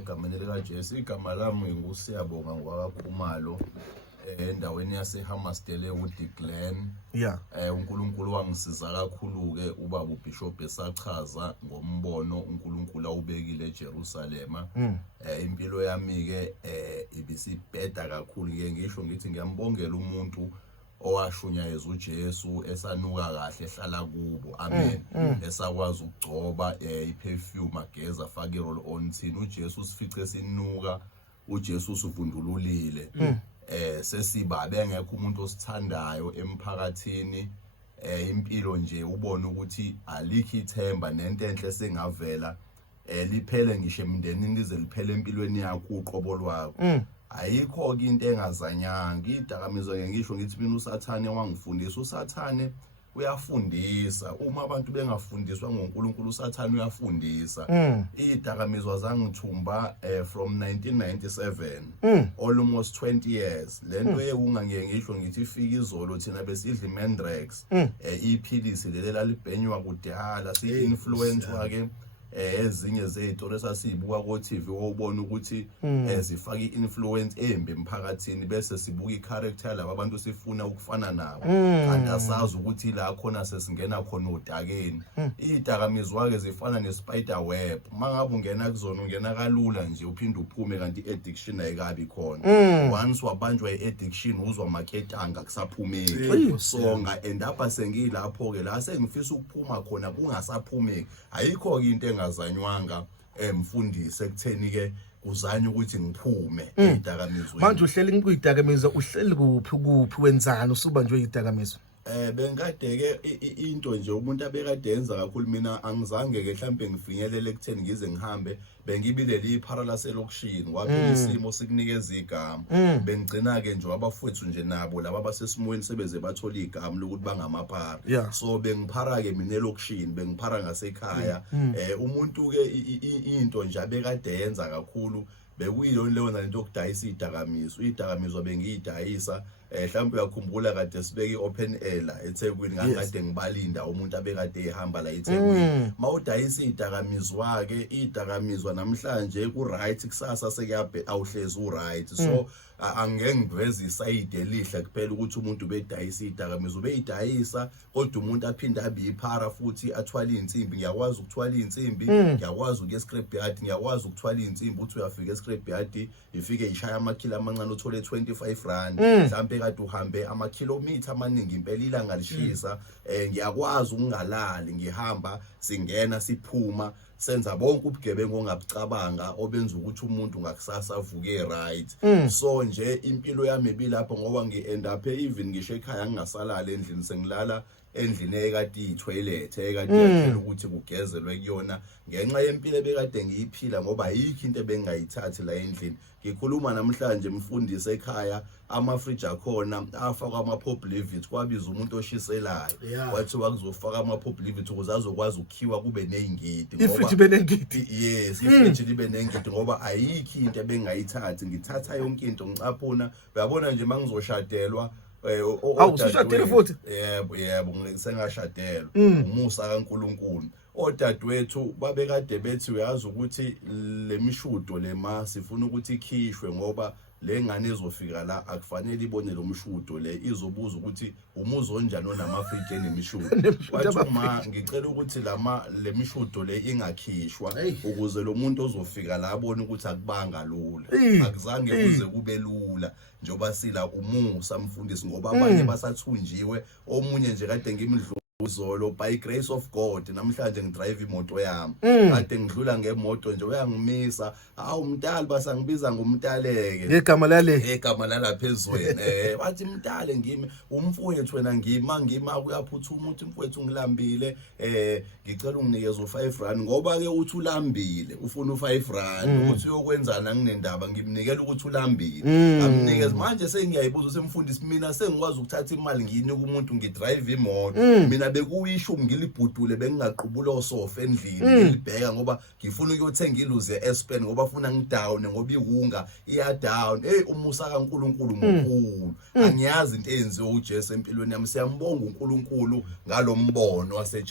egameni likaJesu. Igama lami nguSiyabonga ngwakaKhumalo endaweni yaseHammersdale eWoody Glen. uNkulunkulu wangisiza kakhulu ke ubaba uBishop esachaza ngombono uNkulunkulu awubekile eJerusalema. Impilo yami ke ibisibheda kakhulu ke ngisho ngithi ngiyambongela umuntu owashunyayeza uJesu esanuka kahle ehlala kubo. Amen. Esakwazi ukugcoba iperfume ageza afake iroll on tin. uJesu usifice sinuka, uJesu usuvundululile. Sesibabe ngekho umuntu osithandayo emphakathini. Impilo nje ubone ukuthi alikho ithemba nento enhle sengavela liphele ngisho emndenini lize liphele empilweni yakho uqobo lwakho. Ayikho ke into engazanyanga. Idakamizwa ke ngisho ngithi mina uSathane wangifundisa. uSathane uyafundisa. Uma abantu bengafundiswa ngoNkulunkulu uSathane uyafundisa. Idakamizwa zangithumba from 1997 almost 20 years. Lento ekungangiye ngisho ngithi ifika izolo thina besidla iMandrax iphilisi leli lalibhenywa kudala si-influencer ke ezinye zezitori esasibuka ko TV wobona ukuthi zifaka iinfluence embi emphakathini bese sibuka icharacter laba abantu sifuna ukufana nabo kanti asazi ukuthi la khona sesingena khona odakeni. Idakamizwa ke zifana nespider web. Mangabe ungena kuzona ungena kalula nje uphinde uphume kanti addiction ayikabi khona. Once wabanjwa iaddiction uzwa amaketanga kusaphumeki. So nga end up sengilapho ke la sengifisa ukuphuma khona kungasaphumeki. Ayikho into engazanywanga mfundisi ekutheni ke kuzanye ukuthi ngiphume idakamizweni. Manje uhleli kuyidakamizwa uhleli kuphi wenzana usubanjwe idakamizwa? Bengikade ke into nje umuntu abekade yenza kakhulu. Mina angizange ke mhlambe ngifinyelele ekutheni ngize ngihambe. Bengibile liphara laselokishini kwaphela isimo sikunikeza igama. Bengigcina ke nje abafowethu nje nabo laba basesimweni sebeze bathola igama lokuthi bangamaphara. So bengiphara ke mina elokishini, bengiphara ngasekhaya. Umuntu ke into nje abekade yenza kakhulu bekuyilona leyo nto yokudayisa idakamizwa. Idakamizwa bengiyidayisa. Mhlawumbe uyakhumbula kade sibeke open air la eThekwini ngakade ngibalinda umuntu abekade ehamba la eThekwini. Mawudayisa idakamizwa ke idakamizwa namhlanje ku right kusasa sekuyabe awuhlezi u right. So angeke ngiveze isayide elihle kuphela ukuthi umuntu bedayisa idakamizwa beyidayisa kodwa umuntu aphinda abiyiphara futhi athwala insimbi. Ngiyakwazi ukuthwala insimbi, ngiyakwazi ukuya escrapyard, ngiyakwazi ukuthwala insimbi uthi uyafika escrapyard ifike ishaya amakhilo amancane uthole 25 rand. Mhlambe kade uhambe amakhilometer amaningi impela ilanga lishisa. Ngiyakwazi ukungalali ngihamba singena siphuma senza bonke ubugebengu ongabucabanga obenza ukuthi umuntu ngakusasa avuke right. So nje impilo yami ebilapho ngoba ngi-end up even ngisho ekhaya ngingasalala endlini sengilala endlini ekade iyitoilet ekade yakhela ukuthi kugezelwe kuyona ngenxa yempilo ebekade ngiyiphila ngoba ayikho into ebengayithathi la endlini. Ngikhuluma namhlanje mfundisi ekhaya ama-fridge akhona afaka ama-pop levitt kwabiza umuntu oshiselayo wathi wakuzofaka ama-pop levitt ukuze azokwazi ukukhiwa kube ney'ngidi. Ifridge ibe nengidi? Yes, ifridge libe nengidi ngoba ayikho into ebengayithathi. Ngithatha yonke into ngicaphuna. Uyabona nje mangizoshadelwa usushadile futhi? Yebo sengashadelwa umusa kaNkulunkulu. Odadewethu babekade bethi uyazi ukuthi lemishudo lema sifuna ukuthi ikhishwe ngoba le ngane ezofika la akufanele ibone lo mshudo le izobuza ukuthi umuzi onjani onamafridge enemishudo. Wathi uma ngicela ukuthi le mishudo le ingakhishwa ukuze lo muntu ozofika la abone ukuthi akubanga lula. Akuzange kuze kube lula njoba sila umusa mfundisi ngoba abanye basathunjiwe. Omunye nje kade ngimdluzolo by grace of God namhlanje ngidrive imoto yami. Kade ngidlula ngemoto nje uyangimisa. Umntali basangibiza ngumntaleke. Igama lale? Igama lala phezweni. Wathi mntale ngimi umfowethu wena ngima kuyaphuthuma uthi mfowethu ngilambile. Ngicela unginikeze u5 rand ngoba ke uthi ulambile ufuna u5 rand ukuthi uyokwenzana nginendaba ngimnikela ukuthi ulambile. Amnikeze manje sengiyayibuza semfundisi mina sengikwazi ukuthatha imali ngiyinika umuntu ngidrive imoto. Mina bekuyisho ngilibhudule bengingaqubula osofa endlini ngilibheka ngoba ngifuna ukuyothenga iluze eSpan ngoba afuna ngidown ngoba ihunga iya down. Umusa kaNkulunkulu mkhulu. Angiyazi into eyenziwe uJesu empilweni yami. Siyambonga uNkulunkulu ngalombono wase